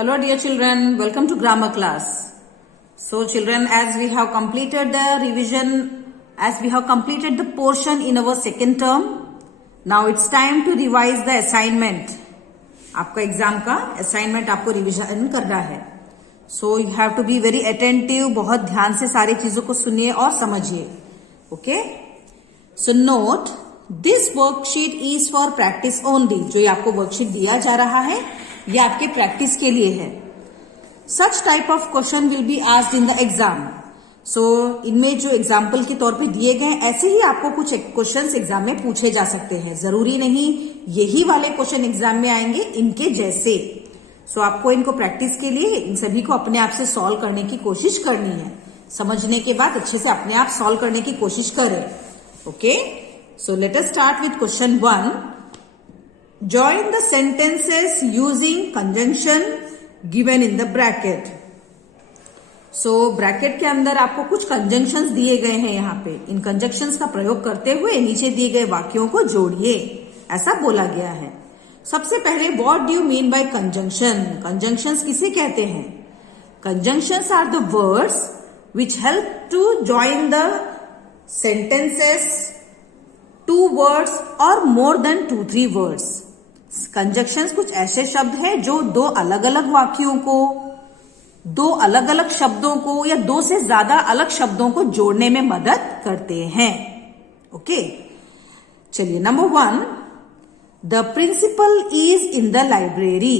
Hello dear children, welcome to grammar class. So children, as we have completed the revision, as we have completed the portion in our second term, now it's time to revise the assignment. आपका exam का assignment आपको revision करना है. So you have to be very attentive, बहुत ध्यान से सारी चीजों को सुनिए और समझिए. Okay? So note, this worksheet is for practice only. जो ये आपको वर्कशीट दिया जा रहा है ये आपके प्रैक्टिस के लिए है. Such type of question will be asked in the exam. So इनमें जो एग्जाम्पल के तौर पे दिए गए ऐसे ही आपको कुछ क्वेश्चंस एग्जाम में पूछे जा सकते हैं. जरूरी नहीं यही वाले क्वेश्चन एग्जाम में आएंगे इनके जैसे. So आपको इनको प्रैक्टिस के लिए इन सभी को अपने आप से सॉल्व करने की कोशिश करनी है. समझने के बाद अच्छे से अपने आप सॉल्व करने की कोशिश करें. Okay, so let us start with question 1. Join the sentences using conjunction given in the bracket. So bracket के अंदर आपको कुछ कंजंक्शंस दिए गए हैं. यहाँ पे इन कंजंक्शंस का प्रयोग करते हुए नीचे दिए गए वाक्यों को जोड़िए, ऐसा बोला गया है. सबसे पहले what do you mean by conjunction. Conjunctions किसे कहते हैं? Conjunctions are the words which help to join the sentences, 2 words और more than 2-3 words. कंजंक्शंस कुछ ऐसे शब्द हैं जो 2 अलग अलग वाक्यों को, 2 अलग अलग शब्दों को या 2 से ज्यादा अलग शब्दों को जोड़ने में मदद करते हैं. ओके, चलिए number 1, the principal is in the library.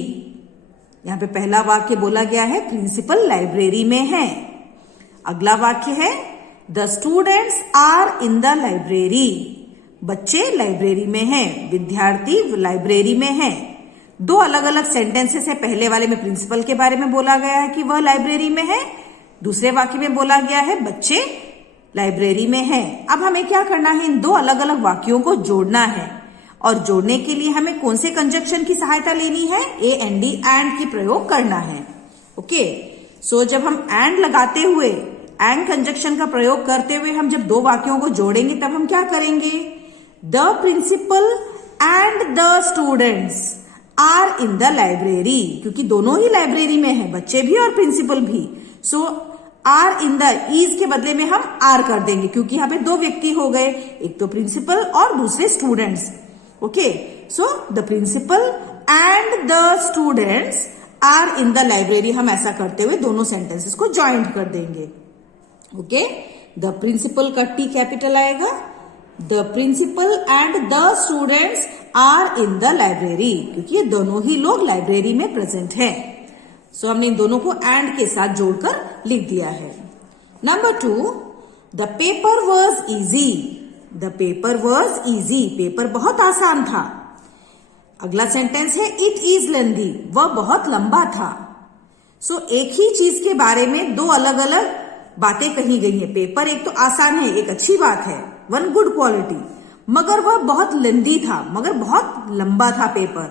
यहां पे पहला वाक्य बोला गया है प्रिंसिपल लाइब्रेरी में है. अगला वाक्य है the students are in the library. बच्चे लाइब्रेरी में हैं, विद्यार्थी लाइब्रेरी में हैं. 2 अलग अलग सेंटेंसेस है. पहले वाले में प्रिंसिपल के बारे में बोला गया है कि वह लाइब्रेरी में है. दूसरे वाक्य में बोला गया है बच्चे लाइब्रेरी में हैं. अब हमें क्या करना है? इन 2 अलग अलग वाक्यों को जोड़ना है. और जोड़ने के लिए हमें कौन से कंजंक्शन की सहायता लेनी है? ए एंड डी, एंड की प्रयोग करना है. ओके, सो जब हम एंड लगाते हुए, एंड कंजंक्शन का प्रयोग करते हुए हम जब 2 वाक्यों को जोड़ेंगे तब हम क्या करेंगे? The principal and the students are in the library. क्योंकि दोनों ही लाइब्रेरी में है, बच्चे भी और प्रिंसिपल भी. सो आर इन द, इज के बदले में हम आर कर देंगे क्योंकि यहाँ पे 2 व्यक्ति हो गए, एक तो प्रिंसिपल और दूसरे students. Okay, so the principal and the students are in the library. हम ऐसा करते हुए दोनों सेंटेंसेस को ज्वाइंट कर देंगे. ओके, द प्रिंसिपल का टी कैपिटल आएगा. The principal and the students are in the library, क्योंकि ये दोनों ही लोग लाइब्रेरी में प्रेजेंट हैं. सो हमने इन दोनों को एंड के साथ जोड़कर लिख दिया है. Number 2, the paper was easy. The paper was easy. Paper बहुत आसान था. अगला सेंटेंस है इट इज लेंथी. वह बहुत लंबा था. सो एक ही चीज के बारे में 2 अलग अलग बातें कही गई है. पेपर एक तो आसान है, एक अच्छी बात है, 1 गुड क्वालिटी, मगर वह बहुत लेंथी था, मगर बहुत लंबा था पेपर.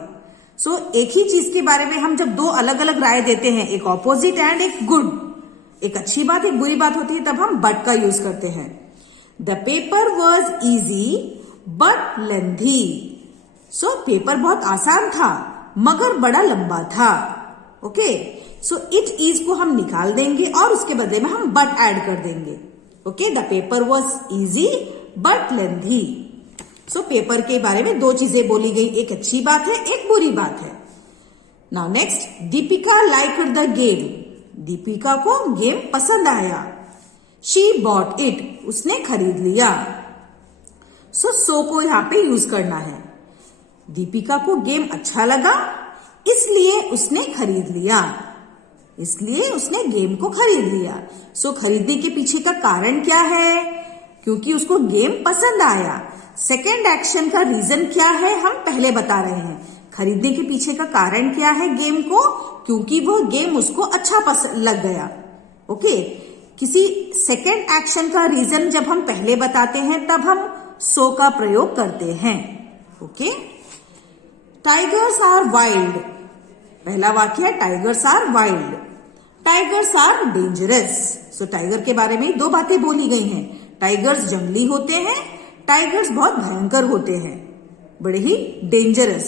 सो एक ही चीज के बारे में हम जब 2 अलग अलग राय देते हैं, एक ऑपोजिट एंड एक गुड, एक अच्छी बात एक बुरी बात होती है, तब हम बट का यूज करते हैं. The paper was easy but lengthy. So paper बहुत आसान था मगर बड़ा लंबा था. ओके, सो इट इज को हम निकाल देंगे और उसके बदले में हम बट ऐड कर देंगे. Okay, the paper was easy but lengthy. So paper के बारे में 2 चीजें बोली गई, एक अच्छी बात है, एक बुरी बात है. Now next, Deepika liked the game. Deepika को गेम पसंद आया. She bought it. उसने खरीद लिया. सो को यहां पे यूज करना है. दीपिका को गेम अच्छा लगा इसलिए उसने खरीद लिया. इसलिए उसने गेम को खरीद लिया. सो खरीदने के पीछे का कारण क्या है? क्योंकि उसको गेम पसंद आया. सेकेंड एक्शन का रीजन क्या है हम पहले बता रहे हैं. खरीदने के पीछे का कारण क्या है गेम को? क्योंकि वो गेम उसको अच्छा पसंद लग गया. ओके, किसी सेकेंड एक्शन का रीजन जब हम पहले बताते हैं तब हम सो का प्रयोग करते हैं. Okay, tigers are wild. पहला वाक्य है tigers are wild. Tigers are dangerous. So tiger के बारे में 2 बातें बोली गई हैं. टाइगर्स जंगली होते हैं, टाइगर्स बहुत भयंकर होते हैं, बड़े ही डेंजरस.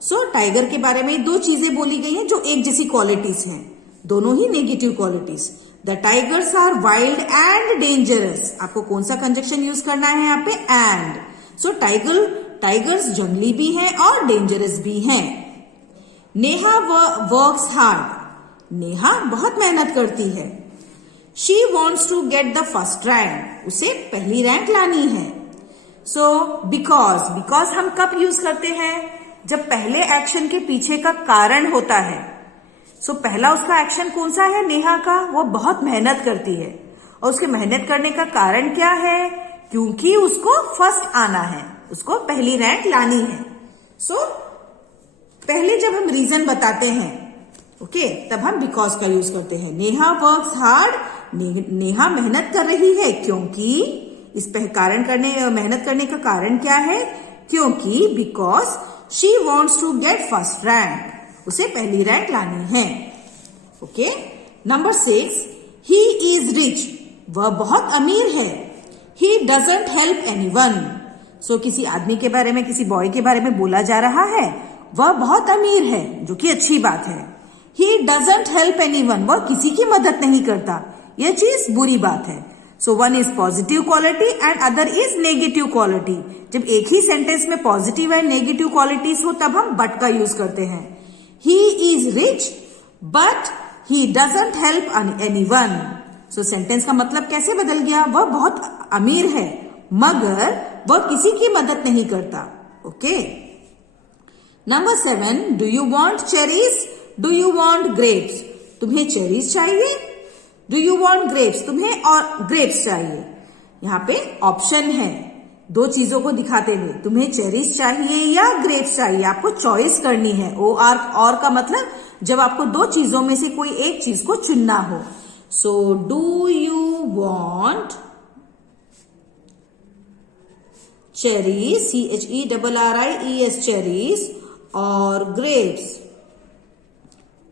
सो टाइगर के बारे में दो चीजें बोली गई हैं जो एक जैसी क्वालिटीज हैं, दोनों ही negative qualities. The tigers are wild and dangerous. आपको कौन सा कंजक्शन यूज करना है यहाँ पे? एंड। सो टाइगर्स जंगली भी हैं और डेंजरस भी हैं। Neha works hard. नेहा बहुत मेहनत करती है। She wants to get the first rank. उसे पहली रैंक लानी है। सो बिकॉज हम कब यूज करते हैं? जब पहले एक्शन के पीछे का कारण होता है। सो पहला उसका एक्शन कौन सा है नेहा का? वो बहुत मेहनत करती है और उसके मेहनत करने का कारण क्या है? क्योंकि उसको फर्स्ट आना है, उसको पहली रैंक लानी है। सो पहले जब हम रीजन बताते हैं ओके तब हम बिकॉज का यूज करते हैं। Neha works hard. नेहा मेहनत कर रही है क्योंकि इस मेहनत करने का कारण क्या है? क्योंकि because she wants to get first rank. उसे पहली रैंक लानी है। Okay. Number 6, he is rich. वह बहुत अमीर है। He doesn't help anyone. So किसी आदमी के बारे में, किसी बॉय के बारे में बोला जा रहा है, वह बहुत अमीर है, जो कि अच्छी बात है। He doesn't help anyone. वह किसी की मदद नहीं करता, यह चीज बुरी बात है। So one is positive quality and other is negative quality. जब एक ही सेंटेंस में पॉजिटिव एंड नेगेटिव क्वालिटीज हो तब हम बट का यूज करते हैं। He is rich, but he doesn't help anyone. So sentence का मतलब कैसे बदल गया? वह बहुत अमीर है मगर वह किसी की मदद नहीं करता। Okay. Number 7, do you want cherries? Do you want grapes? तुम्हें चेरीज चाहिए? Do you want grapes? तुम्हें और ग्रेप्स चाहिए। यहाँ पे ऑप्शन है, दो चीजों को दिखाते हुए, तुम्हें चेरीज चाहिए या ग्रेप्स चाहिए, आपको चॉइस करनी है। और का मतलब जब आपको दो चीजों में से कोई एक चीज को चुनना हो। So do you want cherries, CHERRIES cherries, और ग्रेप्स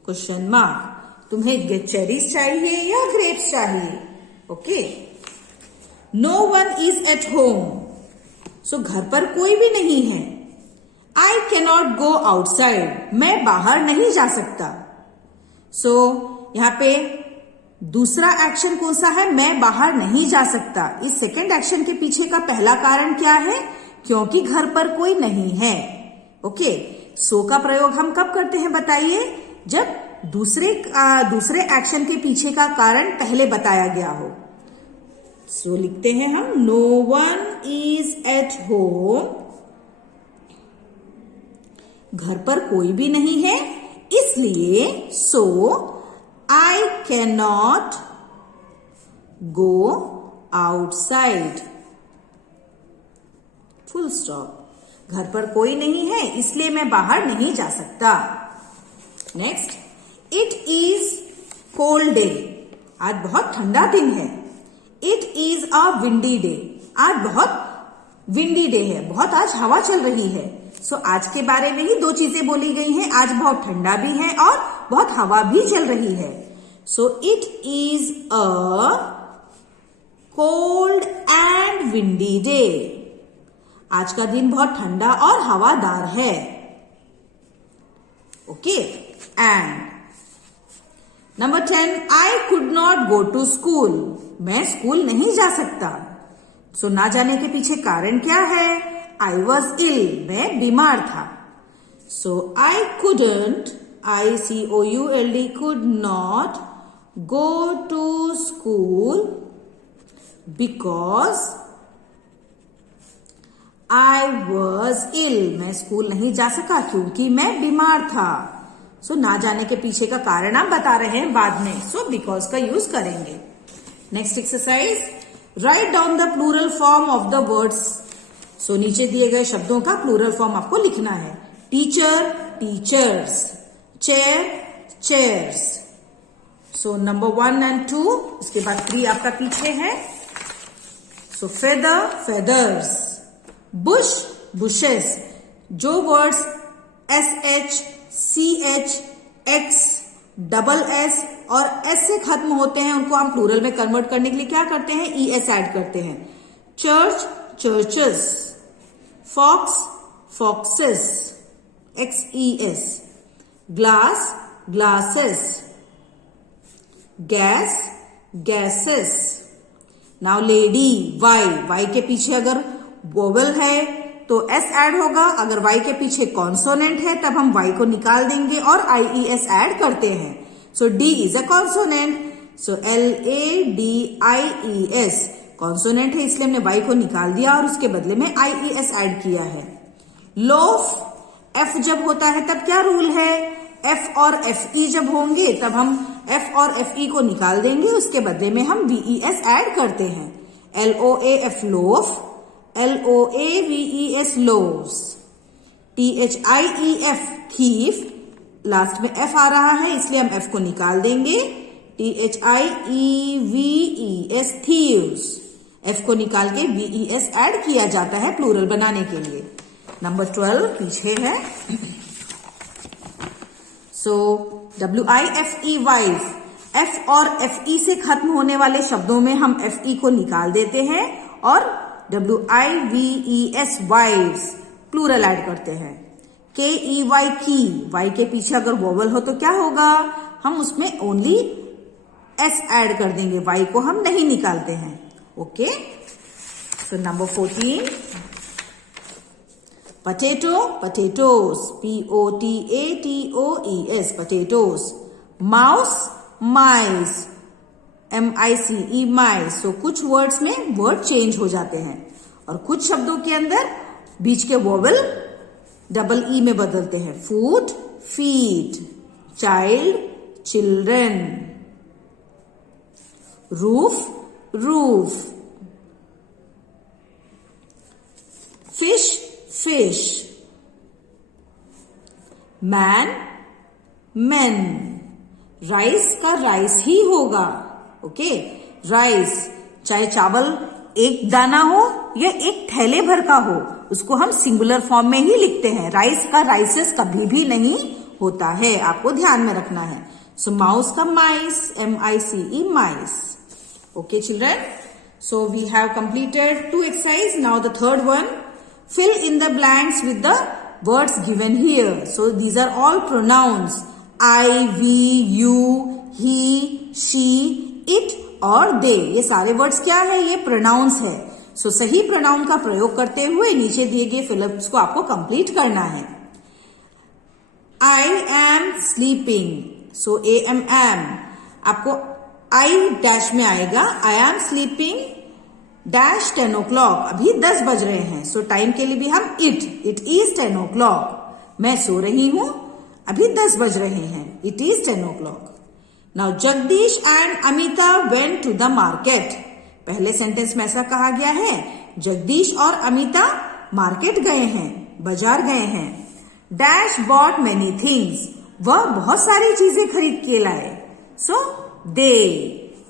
क्वेश्चन मार्क। तुम्हें चेरीज चाहिए या ग्रेप्स चाहिए? Okay. No one is at home. So घर पर कोई भी नहीं है। I cannot go outside. मैं बाहर नहीं जा सकता। सो यहाँ पे दूसरा एक्शन कौन सा है? मैं बाहर नहीं जा सकता। इस सेकेंड एक्शन के पीछे का पहला कारण क्या है? क्योंकि घर पर कोई नहीं है। ओके। सो का प्रयोग हम कब करते हैं बताइए? जब दूसरे एक्शन के पीछे का कारण पहले बताया गया हो। सो लिखते हैं हम, no one is at home. घर पर कोई भी नहीं है, इसलिए so I can not go outside. Full stop. घर पर कोई नहीं है इसलिए मैं बाहर नहीं जा सकता। Next, it is cold day. आज बहुत ठंडा दिन है। It is a windy day. आज बहुत विंडी डे है, बहुत आज हवा चल रही है। सो आज के बारे में ही दो चीजें बोली गई हैं। आज बहुत ठंडा भी है और बहुत हवा भी चल रही है। So it is a cold and windy day. आज का दिन बहुत ठंडा और हवादार है। Okay. And number 10, I could not go to school. मैं स्कूल नहीं जा सकता। सो ना जाने के पीछे कारण क्या है? I was ill. मैं बीमार था। So I couldn't, ICOULD, could not go to school because I was ill. मैं स्कूल नहीं जा सका क्योंकि मैं बीमार था। सो ना जाने के पीछे का कारण आप बता रहे हैं बाद में। सो बिकॉज का यूज करेंगे। Next exercise, right down the plural form of the words. So नीचे दिए गए शब्दों का प्लूरल फॉर्म आपको लिखना है। Teacher, teachers. Chair, chairs. So number 1 और 2, उसके बाद 3 आपका पीछे है। सो फेदर, फेदर्स। Bush, bushes. जो words SH, CH, X, SS और S से खत्म होते हैं उनको हम प्लूरल में कन्वर्ट करने के लिए क्या करते हैं? ES ऐड करते हैं। Church, churches. Fox, foxes. XES. Glass, glasses. Gas, gases. Now lady, Y के पीछे अगर वोवेल है तो S ऐड होगा, अगर Y के पीछे कॉन्सोनेंट है तब हम Y को निकाल देंगे और IES ऐड करते हैं. So D is a consonant. So LADIES consonant है, इसलिए हमने Y को निकाल दिया और उसके बदले में IES ऐड किया है. लोफ, F जब होता है तब क्या रूल है? F और FE जब होंगे तब हम F और FE को निकाल देंगे, उसके बदले में हम VES ऐड करते हैं. LOAF loaf, LOAVES loaves. THIEF thief, last में F आ रहा है इसलिए हम F को निकाल देंगे. THIEVES thieves. F को निकाल के VES ऐड किया जाता है प्लूरल बनाने के लिए. नंबर 12 पीछे है. सो WIFE वाइफ, F और FE से खत्म होने वाले शब्दों में हम FE को निकाल देते हैं और WIVES वाइव्स प्लूरल ऐड करते हैं. KEY की, Y के पीछे अगर वोवल हो तो क्या होगा? हम उसमें ओनली S ऐड कर देंगे, Y को हम नहीं निकालते हैं. Okay. So number 14 potato, potatoes. POTATOES potatoes. mouse, mice. MICE mice. सो कुछ वर्ड्स में वर्ड चेंज हो जाते हैं और कुछ शब्दों के अंदर बीच के वोवेल डबल ई में बदलते हैं. Food, feed. Child, children. Roof, roof. Fish, fish. Man, man. Rice का राइस ही होगा. ओके. राइस, चाहे चावल एक दाना हो या एक थैले भर का हो, उसको हम सिंगुलर फॉर्म में ही लिखते हैं. राइस का राइसेस कभी भी नहीं होता है, आपको ध्यान में रखना है. सो माउस का माइस, MICE mice. Okay children, so we have completed 2 exercise. Now the third one, fill in the blanks with the words given here. So these are all pronouns. I, we, you, he, she, it और they. ये सारे words क्या है? ये pronouns है. So सही pronoun का प्रयोग करते हुए नीचे दिए गए फिलअप्स को आपको complete करना है. I am sleeping. So am आपको I डैश में आएगा. I am sleeping dash 10 o'clock. अभी 10 बज रहे हैं. सो टाइम के लिए भी हम it is 10 o'clock. मैं सो रही हूं, अभी 10 बज रहे हैं. It is 10 o'clock. Now Jagdish and Amita went to the market. पहले सेंटेंस में ऐसा कहा गया है, जगदीश और अमिता मार्केट गए हैं, बाजार गए हैं. Dash bought many things. वह बहुत सारी चीजें खरीद के लाए. सो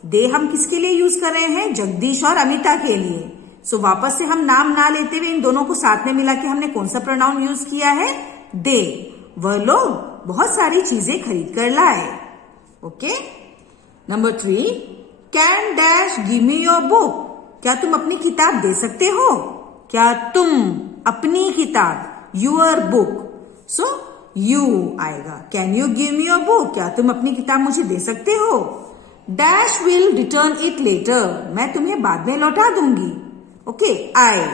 दे हम किसके लिए यूज कर रहे हैं? जगदीश और अमिता के लिए. सो वापस से हम नाम ना लेते हुए इन दोनों को साथ में मिला के हमने कौन सा प्रोनाउन यूज किया है? दे. वह लोग बहुत सारी चीजें खरीद कर लाए. Okay. Number 3, can dash give me your book. क्या तुम अपनी किताब दे सकते हो? क्या तुम अपनी किताब, यूर बुक. सो यू आएगा. Can you give me your book. क्या तुम अपनी किताब मुझे दे सकते हो? Dash will return it later. मैं तुम्हें बाद में लौटा दूंगी. ओके. आई,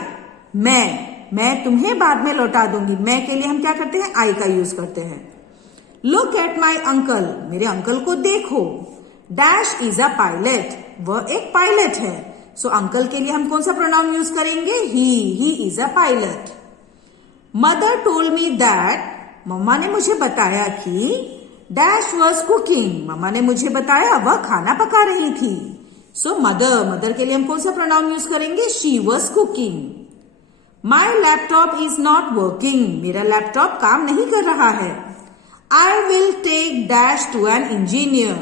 मैं तुम्हें बाद में लौटा दूंगी. मैं के लिए हम क्या करते हैं? आई का यूज करते हैं. Look at my uncle. मेरे अंकल को देखो. Dash is a pilot. वह एक पायलट है. सो अंकल के लिए हम कौन सा प्रोनाउन यूज करेंगे? He is a pilot. Mother told me that. मम्मा ने मुझे बताया कि डैश वॉज कुकिंग. मम्मा ने मुझे बताया वह खाना पका रही थी. सो मदर के लिए हम कौन सा प्रोनाउन यूज करेंगे? She was cooking. My laptop is not working. मेरा लैपटॉप काम नहीं कर रहा है. I will take dash to an engineer.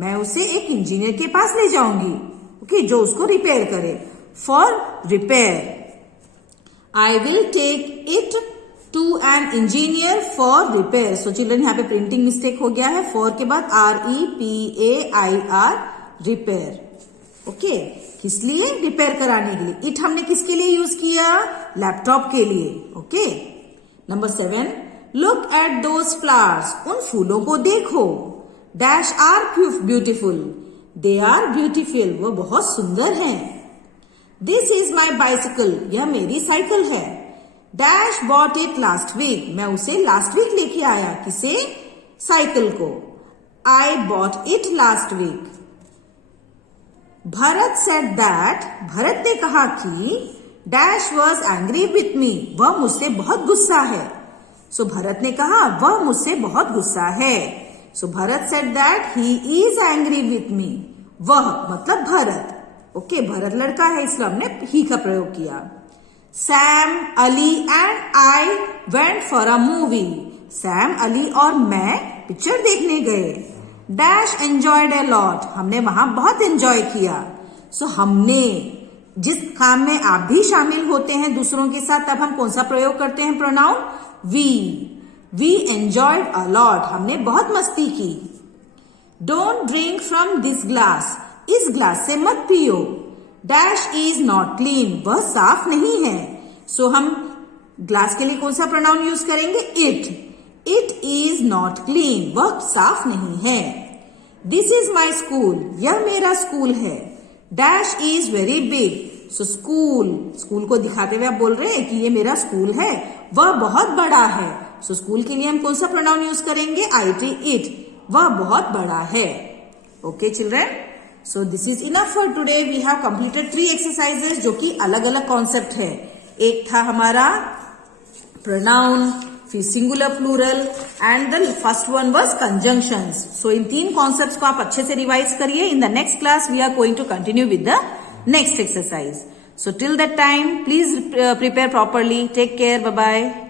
मैं उसे एक इंजीनियर के पास ले जाऊंगी. ओके, जो उसको रिपेयर करे. For repair. I will take it to an engineer for repair. So children यहाँ पे प्रिंटिंग मिस्टेक हो गया है. फॉर के बाद REPAIR, रिपेयर. ओके, किस लिए? रिपेयर कराने के लिए. इट हमने किसके लिए यूज किया? लैपटॉप के लिए. Okay. Number 7, look at those flowers, उन फूलों को देखो. Dash are beautiful, they are beautiful, वो बहुत सुंदर हैं. दिस इज माई बाइसिकल, यह मेरी साइकिल है. Dash bought it last week, मैं उसे लास्ट वीक लेके आया. किसे? साइकिल को. I bought it last week. Bharat said that, Bharat ने कहा कि dash was angry with me, वह मुझसे बहुत गुस्सा है. सो भरत ने कहा वह मुझसे बहुत गुस्सा है. So Bharat said that he is angry with me. वह मतलब भरत. ओके, भरत लड़का है इसलिए हमने ही का प्रयोग किया. Sam, Ali and I went for a movie. Sam, Ali और मैं पिक्चर देखने गए. डैश एंजॉयड ए लॉट, हमने वहां बहुत एंजॉय किया. सो हमने, जिस काम में आप भी शामिल होते हैं दूसरों के साथ, तब हम कौन सा प्रयोग करते हैं? Pronoun we. We enjoyed a lot, हमने बहुत मस्ती की. Don't drink from this glass, इस ग्लास से मत पियो. डैश इज नॉट क्लीन, वह साफ नहीं है. सो हम ग्लास के लिए कौन सा प्रोनाउन यूज करेंगे? It. It is not clean, वह साफ नहीं है. दिस इज माई स्कूल, यह मेरा स्कूल है. Dash is very big, so school को दिखाते हुए आप बोल रहे हैं कि ये मेरा स्कूल है, वह बहुत बड़ा है. सो स्कूल के लिए हम कौन सा प्रोनाउन यूज करेंगे? IT, इट, वह बहुत बड़ा है. Okay children, so this is enough for today. We have completed 3 exercises जो कि अलग अलग कॉन्सेप्ट है. एक था हमारा प्रोनाउन, फिर singular plural and the first one was conjunctions. So इन 3 कॉन्सेप्ट्स को आप अच्छे से रिवाइज करिए. In the next class we are going to continue with the next exercise. So till that time, please prepare properly. Take care. Bye-bye.